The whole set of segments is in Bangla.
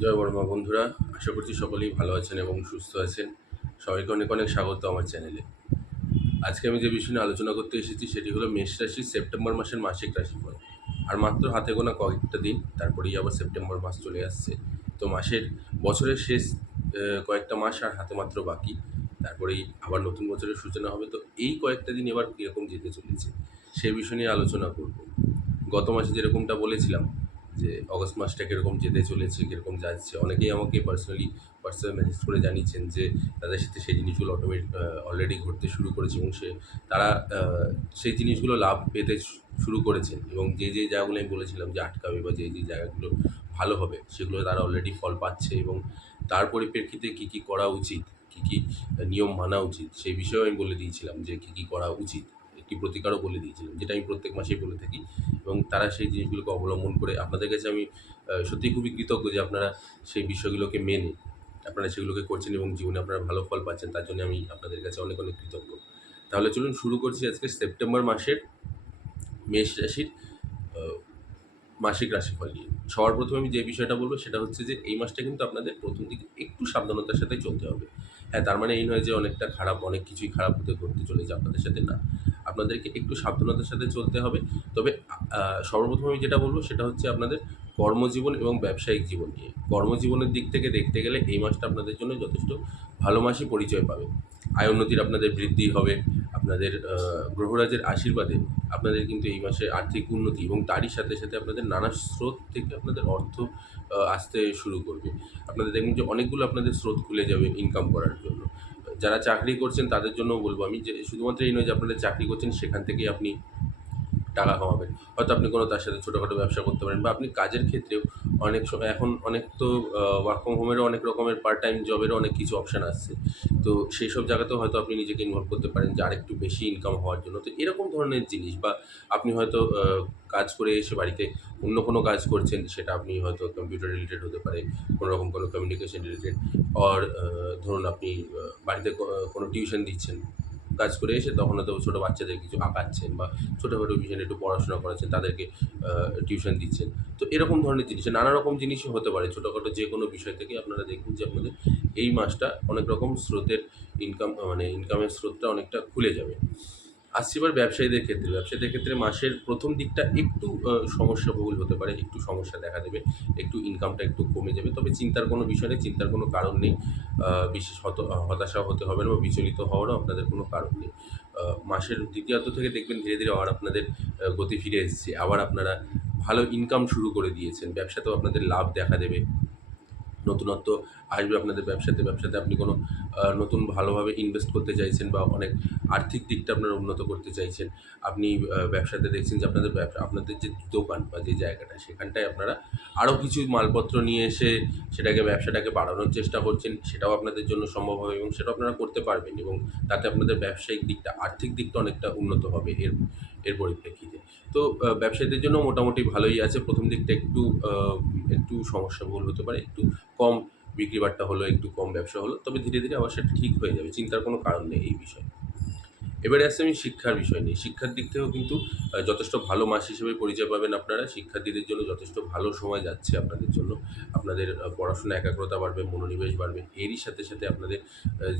জয় বর্মা বন্ধুরা, আশা করছি সকলেই ভালো আছেন এবং সুস্থ আছেন। সবাইকে অনেক অনেক স্বাগত আমার চ্যানেলে। আজকে আমি যে বিষয় নিয়ে আলোচনা করতে এসেছি সেটি হলো মেষ রাশির সেপ্টেম্বর মাসের মাসিক রাশিফল। আর মাত্র হাতে গোনা কয়েকটা দিন, তারপরেই আবার সেপ্টেম্বর মাস চলে আসছে। তো বছরের শেষ কয়েকটা মাস আর হাতে মাত্র বাকি, তারপরেই আবার নতুন বছরের সূচনা হবে। তো এই কয়েকটা দিন এবার কীরকম যেতে চলেছে সেই বিষয় নিয়ে আলোচনা করব। গত মাসে যেরকমটা বলেছিলাম যে অগস্ট মাসটা কীরকম যেতে চলেছে, কীরকম যাচ্ছে, অনেকেই আমাকে পার্সোনাল মেসেজ করে জানিয়েছেন যে তাদের সাথে সেই জিনিসগুলো অলরেডি ঘটতে শুরু করেছে এবং তারা সেই জিনিসগুলো লাভ পেতে শুরু করেছেন এবং যে জায়গাগুলো আমি বলেছিলাম যে আটকাবে বা যে জায়গাগুলো ভালো হবে সেগুলো তারা অলরেডি ফল পাচ্ছে এবং তার পরিপ্রেক্ষিতে কী কী করা উচিত, কী কী নিয়ম মানা উচিত সেই বিষয়েও আমি বলে দিয়েছিলাম যে কী কী করা উচিত। একটি প্রতিকারও বলে দিয়েছিলাম, যেটা আমি প্রত্যেক মাসেই বলে থাকি এবং তারা সেই জিনিসগুলোকে অবলম্বন করে আপনাদের কাছে আমি সত্যিই খুবই কৃতজ্ঞ যে আপনারা সেই বিষয়গুলোকে মেনে আপনারা সেগুলোকে করছেন এবং জীবনে আপনারা ভালো ফল পাচ্ছেন। তার জন্য আমি আপনাদের কাছে অনেক অনেক কৃতজ্ঞ। তাহলে চলুন শুরু করছি আজকে সেপ্টেম্বর মাসের মেষ রাশির আ মাসিক রাশিফল নিয়ে। সবার প্রথমে আমি যে বিষয়টা বলব সেটা হচ্ছে যে এই মাসটা কিন্তু আপনাদের প্রথম দিকে একটু সাবধানতার সাথে চলতে হবে। হ্যাঁ, তার মানে এই নয় যে অনেক কিছুই খারাপ ঘটতে চলেছে আপনাদের সাথে, না। আপনাদেরকে একটু সাবধানতার সাথে চলতে হবে। তবে সর্বপ্রথম আমি যেটা বলব সেটা হচ্ছে আপনাদের কর্মজীবন এবং ব্যবসায়িক জীবন নিয়ে। কর্মজীবনের দিক থেকে দেখতে গেলে এই মাসটা আপনাদের জন্য যথেষ্ট ভালো মাসই পরিচয় পাবে। আয় উন্নতির আপনাদের বৃদ্ধি হবে। আপনাদের গ্রহরাজের আশীর্বাদে আপনাদের কিন্তু এই মাসে আর্থিক উন্নতি এবং তারই সাথে সাথে আপনাদের নানা স্রোত থেকে আপনাদের অর্থ আসতে শুরু করবে। আপনাদের দেখবেন যে অনেকগুলো আপনাদের স্রোত খুলে যাবে ইনকাম করার জন্য। যারা চাকরি করছেন তাদের জন্যও বলব আমি যে শুধুমাত্র এই নয় যে আপনারা চাকরি করছেন সেখান থেকেই আপনি টাকা কামাবেন। হয়তো আপনি কোনো তার সাথে ছোটোখাটো ব্যবসা করতে পারেন বা আপনি কাজের ক্ষেত্রেও অনেক সময় এখন অনেক তো ওয়ার্ক ফ্রম হোমেরও অনেক রকমের পার্ট টাইম জবেরও অনেক কিছু অপশান আসছে। তো সেই সব জায়গাতেও হয়তো আপনি নিজেকে ইনভলভ করতে পারেন যে আরেকটু বেশি ইনকাম হওয়ার জন্য। তো এরকম ধরনের জিনিস বা আপনি হয়তো কাজ করে এসে বাড়িতে অন্য কোনো কাজ করছেন, সেটা আপনি হয়তো কম্পিউটার রিলেটেড হতে পারে, কোনো রকম কোনো কমিউনিকেশন রিলেটেড অর ধরুন আপনি বাড়িতে কোনো টিউশন দিচ্ছেন। কাজ করে এসে তখন হয়তো ছোটো বাচ্চাদের কিছু আঁকাচ্ছেন বা ছোটোখাটো বিষয় নিয়ে একটু পড়াশোনা করাচ্ছেন, তাদেরকে টিউশন দিচ্ছেন। তো এরকম ধরনের জিনিস, নানা রকম জিনিসই হতে পারে। ছোটোখাটো যে কোনো বিষয় থেকে আপনারা দেখবেন যে আপনাদের এই মাসটা অনেক রকম স্রোতের ইনকামের স্রোতটা অনেকটা খুলে যাবে। আসছি এবার ব্যবসায়ীদের ক্ষেত্রে। ব্যবসায়ীদের ক্ষেত্রে মাসের প্রথম দিকটা একটু সমস্যাবহুল হতে পারে, একটু সমস্যা দেখা দেবে, একটু ইনকামটা একটু কমে যাবে। তবে চিন্তার কোনো বিষয় নেই, চিন্তার কোনো কারণ নেই। বিশেষ হতাশা হতে হবে না বা বিচলিত হওয়ারও আপনাদের কোনো কারণ নেই। মাসের দ্বিতীয়ার্ধ থেকে দেখবেন ধীরে ধীরে আবার আপনাদের গতি ফিরে এসছে। আবার আপনারা ভালো ইনকাম শুরু করে দিয়েছেন। ব্যবসাতেও আপনাদের লাভ দেখা দেবে। নতুনত্ব আসবে আপনাদের ব্যবসাতে। ব্যবসাতে আপনি কোনো নতুন ভালোভাবে ইনভেস্ট করতে চাইছেন বা অনেক আর্থিক দিকটা আপনারা উন্নত করতে চাইছেন। আপনি ব্যবসাতে দেখছেন যে আপনাদের যে দোকান বা যে জায়গাটা সেখানটায় আপনারা আরও কিছু মালপত্র নিয়ে এসে ব্যবসাটাকে বাড়ানোর চেষ্টা করছেন। সেটাও আপনাদের জন্য সম্ভব হবে এবং সেটাও আপনারা করতে পারবেন এবং তাতে আপনাদের ব্যবসায়িক দিকটা, আর্থিক দিকটা অনেকটা উন্নত হবে এর পরিপ্রেক্ষিতে। তো ব্যবসায়ীদের জন্য মোটামুটি ভালোই আছে। প্রথম দিকটা একটু সমস্যাবহুল হতে পারে। একটু কম বিক্রিবাট্টা হলো, একটু কম ব্যবসা হলো। তবে ধীরে ধীরে আবার সেটা ঠিক হয়ে যাবে। চিন্তার কোনো কারণ নেই এই বিষয়ে। এবারে আসছি আমি শিক্ষার বিষয় নিয়ে। শিক্ষার দিক থেকেও কিন্তু যথেষ্ট ভালো মাস হিসেবে পরিচয় পাবেন আপনারা। শিক্ষার্থীদের জন্য যথেষ্ট ভালো সময় যাচ্ছে আপনাদের জন্য। আপনাদের পড়াশোনায় একাগ্রতা বাড়বে, মনোনিবেশ বাড়বে। এরই সাথে সাথে আপনাদের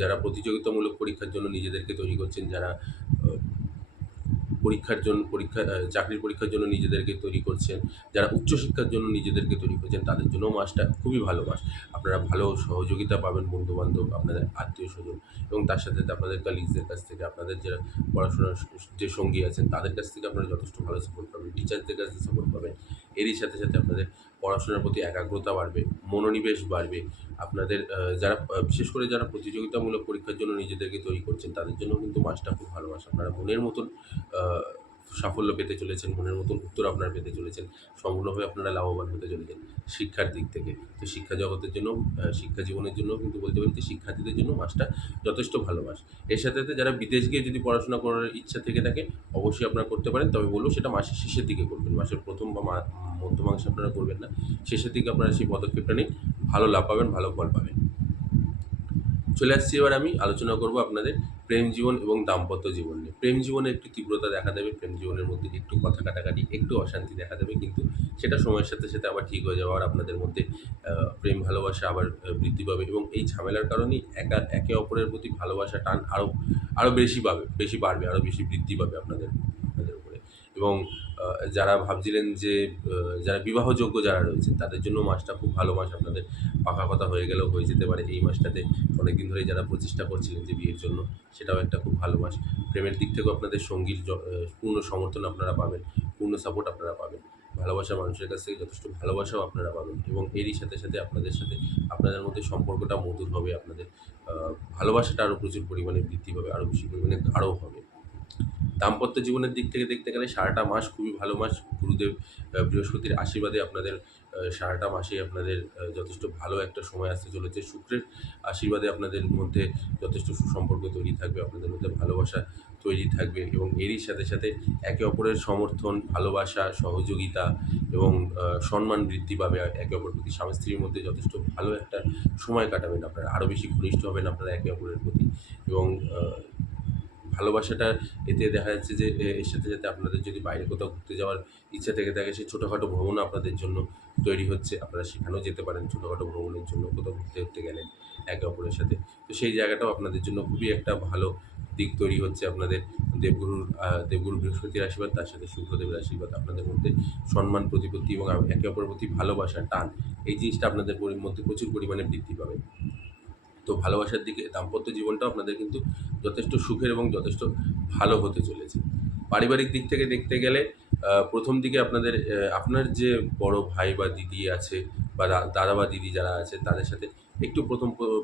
যারা প্রতিযোগিতামূলক পরীক্ষার জন্য নিজেদেরকে তৈরি করছেন, যারা আ চাকরির পরীক্ষার জন্য নিজেদেরকে তৈরি করছেন, যারা উচ্চশিক্ষার জন্য নিজেদেরকে তৈরি করছেন, তাদের জন্যও মাসটা খুবই ভালো মাস। আপনারা ভালো সহযোগিতা পাবেন বন্ধু-বান্ধব, আপনাদের আত্মীয়স্বজন এবং তার সাথে সাথে আপনাদের কলিগসদের কাছ থেকে, আপনাদের যারা পড়াশোনার যে সঙ্গী আছেন তাদের কাছ থেকে আপনারা যথেষ্ট ভালো সাপোর্ট পাবেন। টিচারদের কাছ থেকে সাপোর্ট পাবেন। এরই সাথে সাথে আপনাদের পড়াশোনার প্রতি একাগ্রতা বাড়বে, মনোনিবেশ বাড়বে। আপনাদের বিশেষ করে যারা প্রতিযোগিতামূলক পরীক্ষার জন্য নিজেদেরকে তৈরি করছেন, তাদের জন্যও কিন্তু মাসটা খুব ভালো মাস। আপনারা মনের মতন আ সাফল্য পেতে চলেছেন, মনের মতন উত্তর আপনারা পেতে চলেছেন। সম্পূর্ণভাবে আপনারা লাভবান হতে চলেছেন শিক্ষার দিক থেকে। তো শিক্ষা জগতের জন্য, শিক্ষা জীবনের জন্যও কিন্তু বলতে পারি যে শিক্ষার্থীদের জন্য মাসটা যথেষ্ট ভালো মাস। এর সাথে সাথে যারা বিদেশ গিয়ে যদি পড়াশোনা করার ইচ্ছা থেকে থাকে, অবশ্যই আপনারা করতে পারেন। তবে বলব সেটা মাসের শেষের দিকে করবেন। মাসের ১ম বা মধ্যমাংশে আপনারা করবেন না। শেষের দিকে আপনারা সেই পদক্ষেপটা নিন। ভালো লাভ পাবেন, ভালো ফল পাবেন। চলে আসছি এবার আমি আলোচনা করব আপনাদের প্রেম জীবন এবং দাম্পত্য জীবন নিয়ে। প্রেম জীবনে একটু তীব্রতা দেখা দেবে, প্রেম জীবনের মধ্যে একটু কথা কাটাকাটি, একটু অশান্তি দেখা দেবে, কিন্তু সেটা সময়ের সাথে সাথে আবার ঠিক হয়ে যাবে। আর আপনাদের মধ্যে প্রেম ভালোবাসা আবার বৃদ্ধি পাবে এবং এই ঝামেলার কারণেই একে অপরের প্রতি ভালোবাসা টান আরও বেশি বাড়বে, আরও বেশি বৃদ্ধি পাবে আপনাদের আপনাদের উপরে। এবং যারা ভাবছিলেন যে যারা বিবাহযোগ্য যারা রয়েছেন তাদের জন্য মাসটা খুব ভালো মাস। আপনাদের পাকা কথা হয়ে গেলেও হয়ে যেতে পারে এই মাসটাতে। অনেকদিন ধরেই যারা প্রচেষ্টা করছিলেন যে বিয়ের জন্য, সেটাও একটা খুব ভালো মাস। প্রেমের দিক থেকেও আপনাদের সঙ্গীর পূর্ণ সমর্থন আপনারা পাবেন, পূর্ণ সাপোর্ট আপনারা পাবেন। ভালোবাসার মানুষের কাছ থেকে যথেষ্ট ভালোবাসাও আপনারা পাবেন এবং এরই সাথে সাথে আপনাদের সাথে আপনাদের মধ্যে সম্পর্কটা মধুর হবে। আপনাদের ভালোবাসাটা আরও প্রচুর পরিমাণে বৃদ্ধি পাবে, আরও বেশি পরিমাণে গাঢ় হবে। দাম্পত্য জীবনের দিক থেকে দেখতে গেলে সারাটা মাস খুবই ভালো মাস। গুরুদেব বৃহস্পতির আশীর্বাদে আপনাদের সারাটা মাসেই আপনাদের যথেষ্ট ভালো একটা সময় আসতে চলেছে। শুক্রের আশীর্বাদে আপনাদের মধ্যে যথেষ্ট সুসম্পর্ক তৈরি থাকবে, আপনাদের মধ্যে ভালোবাসা তৈরি থাকবে এবং এরই সাথে সাথে একে অপরের সমর্থন, ভালোবাসা, সহযোগিতা এবং সম্মান বৃদ্ধি পাবে। একে অপরের প্রতি স্বামী স্ত্রীর মধ্যে যথেষ্ট ভালো একটা সময় কাটাবেন আপনারা। আরও বেশি ঘনিষ্ঠ হবেন আপনারা একে অপরের প্রতি এবং ভালোবাসাটা এতে দেখা যাচ্ছে যে এর সাথে সাথে আপনাদের যদি বাইরে কোথাও ঘুরতে যাওয়ার ইচ্ছা থেকে থাকে, সেই ছোটোখাটো ভ্রমণ আপনাদের জন্য তৈরি হচ্ছে। আপনারা সেখানেও যেতে পারেন ছোটোখাটো ভ্রমণের জন্য, কোথাও ঘুরতে গেলেন একে অপরের সাথে। তো সেই জায়গাটাও আপনাদের জন্য খুবই একটা ভালো দিক তৈরি হচ্ছে। আপনাদের দেবগুরু বৃহস্পতির আশীর্বাদ, তার সাথে শুক্রদেবের আশীর্বাদ, আপনাদের মধ্যে সম্মান প্রতিপত্তি এবং একে অপরের প্রতি ভালোবাসা, টান, এই জিনিসটা আপনাদের মধ্যে প্রচুর পরিমাণে বৃদ্ধি পাবে। তো ভালোবাসার দিকে দাম্পত্য জীবনটাও আপনাদের কিন্তু যথেষ্ট সুখের এবং যথেষ্ট ভালো হতে চলেছে। পারিবারিক দিক থেকে দেখতে গেলে প্রথম দিকে আপনার যে বড় ভাই বা দিদি আছে বা দাদা বা দিদি যারা আছে তাদের সাথে একটু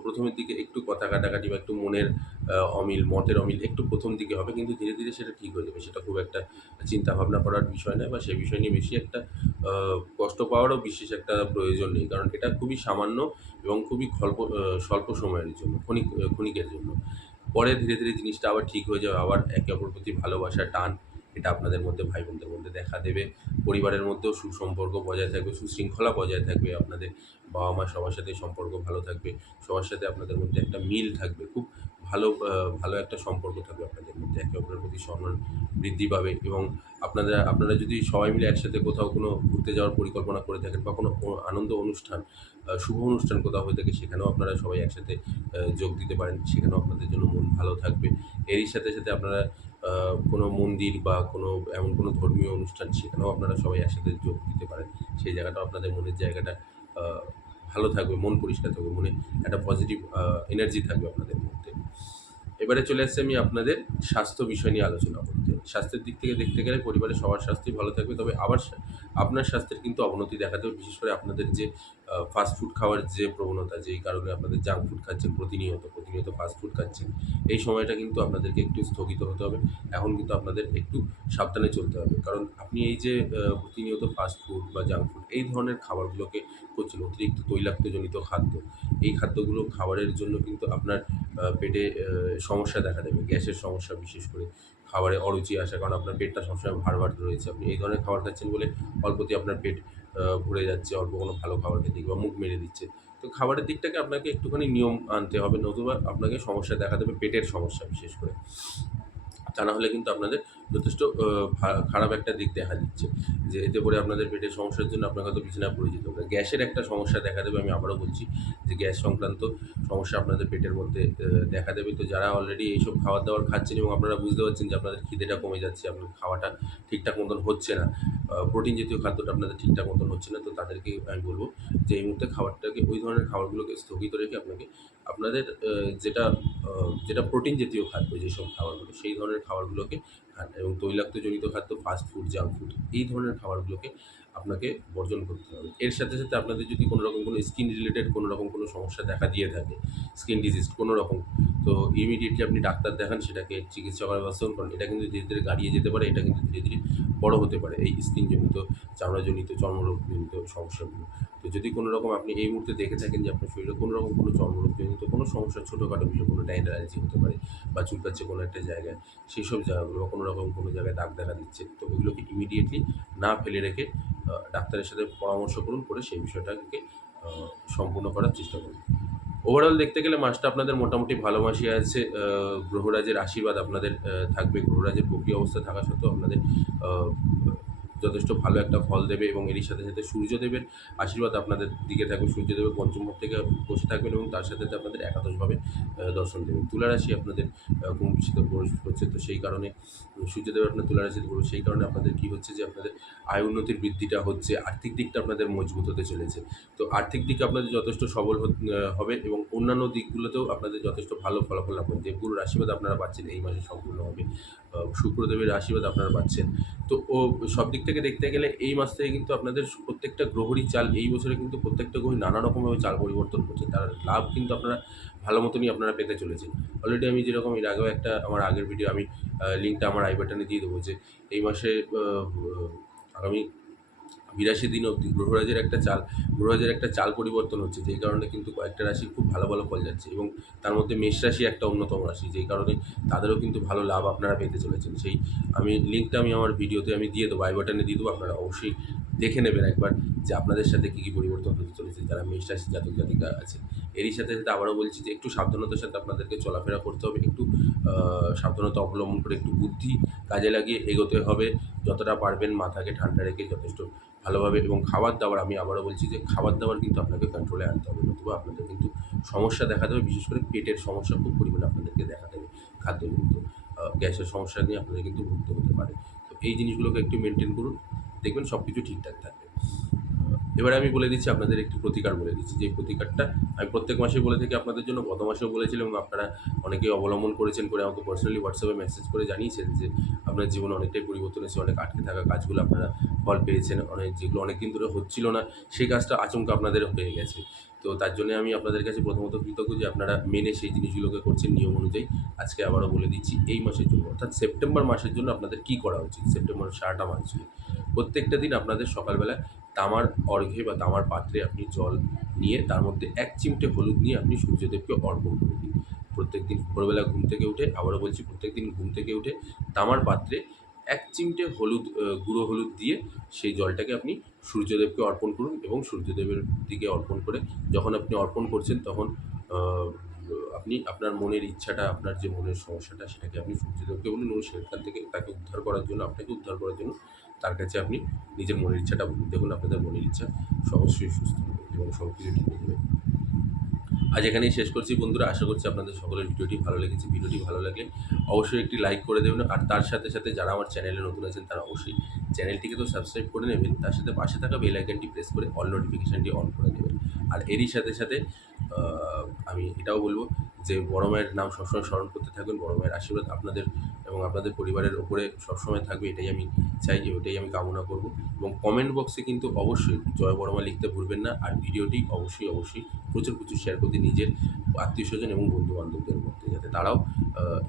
প্রথমের দিকে একটু কথা কাটাকাটি বা একটু মনের মতের অমিল একটু প্রথম দিকে হবে, কিন্তু ধীরে ধীরে সেটা ঠিক হয়ে যাবে। সেটা খুব একটা চিন্তা ভাবনা করার বিষয় নয় বা সেই বিষয় নিয়ে বেশি একটা কষ্ট পাওয়ারও বিশেষ একটা প্রয়োজন নেই। কারণ এটা খুবই সামান্য এবং খুবই স্বল্প সময়ের জন্য, ক্ষণিকের জন্য। পরে ধীরে ধীরে জিনিসটা আবার ঠিক হয়ে যাবে। আবার একে অপরের প্রতি ভালোবাসা, টান, এটা আপনাদের মধ্যে ভাই বোনদের মধ্যে দেখা দেবে। পরিবারের মধ্যেও সুসম্পর্ক বজায় থাকবে, সুশৃঙ্খলা বজায় থাকবে। আপনাদের বাবা মা সবার সাথে সম্পর্ক ভালো থাকবে, সবার সাথে আপনাদের মধ্যে একটা মিল থাকবে, খুব ভালো একটা সম্পর্ক থাকবে আপনাদের মধ্যে। একে অপরের প্রতি সম্মান বৃদ্ধি পাবে এবং আপনারা যদি সবাই মিলে একসাথে কোথাও কোনো ঘুরতে যাওয়ার পরিকল্পনা করে থাকেন বা কোনো আনন্দ অনুষ্ঠান, শুভ অনুষ্ঠান কোথাও হয়ে থাকে, সেখানেও আপনারা সবাই একসাথে যোগ দিতে পারেন। সেখানেও আপনাদের জন্য মন ভালো থাকবে। এরই সাথে সাথে আপনারা কোনো মন্দির বা কোনো এমন কোনো ধর্মীয় অনুষ্ঠান, সেখানেও আপনারা সবাই একসাথে যোগ দিতে পারেন। সেই জায়গাটাও আপনাদের মনের জায়গাটা আ ভালো থাকবে, মন পরিষ্কার থাকবে, মনে একটা পজিটিভ এনার্জি থাকবে আপনাদের মধ্যে। এবারে চলে আসছি আমি আপনাদের স্বাস্থ্য বিষয় নিয়ে আলোচনা করতে। স্বাস্থ্যের দিক থেকে দেখতে গেলে পরিবারের সবার স্বাস্থ্যই ভালো থাকবে। তবে আবার আপনার স্বাস্থ্যের কিন্তু অবনতি দেখা দেবে। বিশেষ করে আপনাদের যে ফাস্ট ফুড খাওয়ার যে প্রবণতা, যেই কারণে আপনাদের জাঙ্ক ফুড খাচ্ছেন প্রতিনিয়ত ফাস্ট ফুড খাচ্ছেন। এই সময়টা কিন্তু আপনাদেরকে একটু স্থগিত হতে হবে। এখন কিন্তু আপনাদের একটু সাবধানে চলতে হবে। কারণ আপনি এই যে প্রতিনিয়ত ফাস্ট ফুড বা জাঙ্ক ফুড এই ধরনের খাবারগুলোকে করছেন, অতিরিক্ত তৈলাক্তজনিত খাদ্য। এই খাদ্যগুলো খাবারের জন্য কিন্তু আপনার পেটে সমস্যা দেখা দেবে। গ্যাসের সমস্যা, বিশেষ করে খাবারে অরুচি আসা, কারণ আপনার পেটটা সবসময় ভার রয়েছে। আপনি এই ধরনের খাবার খাচ্ছেন বলে অল্পতেই আপনার পেট ভরে যাচ্ছে, অল্প কোনো ভালো খাবার খেতে গিয়ে বা মুখ মেরে দিচ্ছে। তো খাবারের দিকটাকে আপনাকে একটুখানি নিয়ম আনতে হবে, নতুবা আপনাকে সমস্যা দেখা দেবে, পেটের সমস্যা বিশেষ করে। তা না হলে কিন্তু আপনাদের যথেষ্ট খারাপ একটা দিক দেখা দিচ্ছে, যে এতে করে আপনাদের পেটের সমস্যার জন্য আপনাকে হয়তো বিছানায় পড়ে যেতে হবে। গ্যাসের একটা সমস্যা দেখা দেবে, আমি আবারও বলছি যে গ্যাস সংক্রান্ত সমস্যা আপনাদের পেটের মধ্যে দেখা দেবে। তো যারা অলরেডি এইসব খাবার-দাবার খাচ্ছেন এবং আপনারা বুঝতে পারছেন যে আপনাদের খিদেটা কমে যাচ্ছে, আপনার খাওয়াটা ঠিকঠাক মতন হচ্ছে না, প্রোটিন জাতীয় খাদ্যটা আপনাদের ঠিকঠাক মতন হচ্ছে না, তো তাদেরকে আমি বলব যে এই মুহূর্তে খাবারটাকে, ওই ধরনের খাবারগুলোকে স্থগিত রেখে আপনাকে আপনাদের যেটা যেটা প্রোটিন জাতীয় খাদ্য, যেসব খাবারগুলো, সেই ধরনের খাবারগুলোকে খান এবং তৈলাক্তজনিত খাদ্য, ফাস্ট ফুড, জাঙ্ক ফুড, এই ধরনের খাবারগুলোকে আপনাকে বর্জন করতে হবে। এর সাথে সাথে আপনাদের যদি কোনো রকম কোনো স্কিন রিলেটেড কোনো রকম কোনো সমস্যা দেখা দিয়ে থাকে, স্কিন ডিজিজ কোনো রকম, তো ইমিডিয়েটলি আপনি ডাক্তার দেখান, সেটাকে চিকিৎসা করার ব্যবস্থা করুন। এটা কিন্তু ধীরে ধীরে গাড়িয়ে যেতে পারে, এটা কিন্তু ধীরে ধীরে বড় হতে পারে, এই স্কিনজনিত, চামড়াজনিত, চর্মরোগজনিত সমস্যাগুলো। তো যদি কোনো রকম আপনি এই মুহূর্তে দেখে থাকেন যে আপনার শরীরে কোনো রকম কোনো চর্মরোগজনিত কোনো সমস্যা, ছোটোখাটো বিষয়, কোনো ডাইন অ্যালার্জি হতে পারে বা চুলকাচ্ছে কোনো একটা জায়গায়, সেই সব জায়গাগুলো বা কোনো রকম কোনো জায়গায় দাগ দেখা দিচ্ছে, তো ওগুলোকে ইমিডিয়েটলি না ফেলে রেখে ডাক্তারের সাথে পরামর্শ করুন, করে সেই বিষয়টাকে সম্পূর্ণ করার চেষ্টা করুন। ওভারঅল দেখতে গেলে মাসটা আপনাদের মোটামুটি ভালো মাসই আছে। গ্রহরাজের আশীর্বাদ আপনাদের থাকবে। গ্রহরাজের বক্রি অবস্থা থাকা সত্ত্বেও আপনাদের আ যথেষ্ট ভালো একটা ফল দেবে এবং এরই সাথে, সাথে সূর্যদেবের আশীর্বাদ আপনাদের দিকে থাকবে। সূর্যদেবের পঞ্চম ভাব থেকে বসে থাকবেন এবং তার সাথে, সাথে আপনাদের একাদশভাবে দর্শন দেবেন। তুলা রাশি আপনাদের কুম্ভ রাশিতে প্রবেশ করছে। তো সেই কারণে সূর্যদেব আপনার তুলা রাশিতে প্রবেশ, সেই কারণে আপনাদের কী হচ্ছে যে আপনাদের আয় উন্নতির বৃদ্ধিটা হচ্ছে। আর্থিক দিকটা আপনাদের মজবুত হতে চলেছে। তো আর্থিক দিকে আপনাদের যথেষ্ট সবল হবে এবং অন্যান্য দিকগুলোতেও আপনাদের যথেষ্ট ভালো ফলাফল লাভ করবেন। দেবগুরুর আশীর্বাদ আপনারা পাচ্ছেন এই মাসে সম্পূর্ণভাবে। শুক্রদেবের আশীর্বাদ আপনারা পাচ্ছেন। তো সব দিক থেকে দেখতে গেলে এই মাস থেকে কিন্তু আপনাদের প্রত্যেকটা গ্রহরই চাল এই বছরে কিন্তু প্রত্যেকটা গ্রহই নানা রকমভাবে চাল পরিবর্তন করছে। তার লাভ কিন্তু আপনারা ভালো মতনই আপনারা পেতে চলেছেন। অলরেডি আমি যেরকম এর আগেও একটা আমার আগের ভিডিও আমি লিঙ্কটা আমার আই বাটনে দিয়ে দেবো যে এই মাসে আগামী ৮২ দিন অবধি গ্রহরাজের একটা চাল পরিবর্তন হচ্ছে, যেই কারণে কিন্তু কয়েকটা রাশির খুব ভালো ভালো ফল যাচ্ছে এবং তার মধ্যে মেষ রাশি একটা অন্যতম রাশি, যেই কারণে তাদেরও কিন্তু ভালো লাভ আপনারা পেতে চলেছেন। সেই লিঙ্কটা আমি আমার ভিডিওতে আমি দিয়ে দেবো, আই বাটনে দিয়ে দেবো। আপনারা অবশ্যই দেখে নেবেন একবার যে আপনাদের সাথে কী কী পরিবর্তন হতে চলেছে যারা মেষ রাশির জাতক জাতিকা আছে। এরই সাথে, সাথে আবারও বলছি যে একটু সাবধানতার সাথে আপনাদেরকে চলাফেরা করতে হবে। একটু সাবধানতা অবলম্বন করে একটু বুদ্ধি কাজে লাগিয়ে এগোতে হবে। যতটা পারবেন মাথাকে ঠান্ডা রেখে যথেষ্ট ভালোভাবে, এবং খাবার-দাবার আমি আবারও বলছি যে খাবার-দাবার কিন্তু আপনাকে কন্ট্রোলে আনতে হবে, নতুবা আপনাদের কিন্তু সমস্যা দেখা দেবে। বিশেষ করে পেটের সমস্যা খুব পরিমাণে আপনাদেরকে দেখা দেবে খাদ্যজনিত। গ্যাসের সমস্যা নিয়ে আপনাদের কিন্তু ভুগতে হতে পারে। তো এই জিনিসগুলোকে একটু মেনটেন করুন, দেখবেন সব কিছু ঠিকঠাক থাকবে। এবারে আমি বলে দিচ্ছি আপনাদের একটি প্রতিকার বলে দিচ্ছি, যে প্রতিকারটা আমি প্রত্যেক মাসেই বলে থাকি আপনাদের জন্য। গত মাসেও বলেছিলাম এবং আপনারা অনেকেই অবলম্বন করেছেন, করে আমাকে পার্সোনালি হোয়াটসঅ্যাপে মেসেজ করে জানিয়েছেন যে আপনার জীবনে অনেকটাই পরিবর্তন এসেছে, অনেক আটকে থাকা কাজগুলো আপনারা ফল পেয়েছেন, যেগুলো অনেক দিন ধরে হচ্ছিল না সেই কাজটা আচমকা আপনাদের হয়ে গেছে। তো তার জন্য আমি আপনাদের কাছে প্রথমত কৃতজ্ঞ যে আপনারা মেনে সেই জিনিসগুলোকে করছেন নিয়ম অনুযায়ী। আজকে আবারও বলে দিচ্ছি এই মাসের জন্য, অর্থাৎ সেপ্টেম্বর মাসের জন্য আপনাদের কী করা উচিত। সেপ্টেম্বরের সারাটা মাস জুড়ে প্রত্যেকটা দিন আপনাদের সকালবেলা তামার অর্ঘ্যে বা তামার পাত্রে আপনি জল নিয়ে তার মধ্যে ১ চিমটে হলুদ নিয়ে আপনি সূর্যদেবকে অর্পণ করে দিন। প্রত্যেকদিন ভোরবেলা ঘুম থেকে উঠে, আবারও বলছি, প্রত্যেকদিন ঘুম থেকে উঠে তামার পাত্রে ১ চিমটে হলুদ, গুঁড়ো হলুদ দিয়ে সেই জলটাকে আপনি সূর্যদেবকে অর্পণ করুন এবং সূর্যদেবের দিকে অর্পণ করে যখন আপনি অর্পণ করছেন তখন আ আপনি আপনার মনের ইচ্ছাটা, আপনার যে মনের সমস্যাটা সেটাকে আপনি সূর্যদেবকে বলুন এবং সেখান থেকে তাকে উদ্ধার করার জন্য, আপনাকে উদ্ধার করার জন্য তার কাছে আপনি নিজের মনের ইচ্ছাটা বলুন। দেখুন আপনাদের মনের ইচ্ছা অবশ্যই সুস্থ হবে এবং সব কিছু ঠিক হয়ে যাবে। আজ এখানেই শেষ করছি বন্ধুরা। আশা করছি আপনাদের সকলের ভিডিওটি ভালো লেগেছে। ভিডিওটি ভালো লাগলে অবশ্যই একটি লাইক করে দেবেন। আর তার সাথে, সাথে যারা আমার চ্যানেলে নতুন আছেন তারা অবশ্যই চ্যানেলটিকে তো সাবস্ক্রাইব করে নেবেন। তার সাথে পাশে থাকা বেল আইকনটি প্রেস করে অল নোটিফিকেশনটি অন করে দেবেন। আর এরই সাথে, সাথে আ আমি এটাও বলব যে বড় মায়ের নাম সবসময় স্মরণ করতে থাকবেন। বড় মায়ের আশীর্বাদ আপনাদের এবং আপনাদের পরিবারের উপরে সবসময় থাকবে, এটাই আমি চাই, ওটাই আমি কামনা করব। এবং কমেন্ট বক্সে কিন্তু অবশ্যই জয় বড় মা লিখতে ভুলবেন না। আর ভিডিওটি অবশ্যই, অবশ্যই প্রচুর, প্রচুর শেয়ার করতে নিজের আত্মীয়স্বজন এবং বন্ধু-বান্ধবদের মধ্যে, যাতে তারাও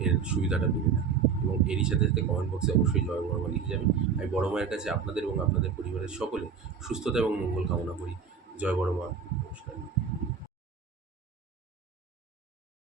এর সুবিধাটা পেতে থাকে। এবং এরই সাথে, সাথে কমেন্ট বক্সে অবশ্যই জয় বড় মা লিখে যাবেন। আমি বড় মায়ের কাছে আপনাদের এবং আপনাদের পরিবারের সকলে সুস্থতা এবং মঙ্গল কামনা করি। জয় বড় মা। নমস্কার।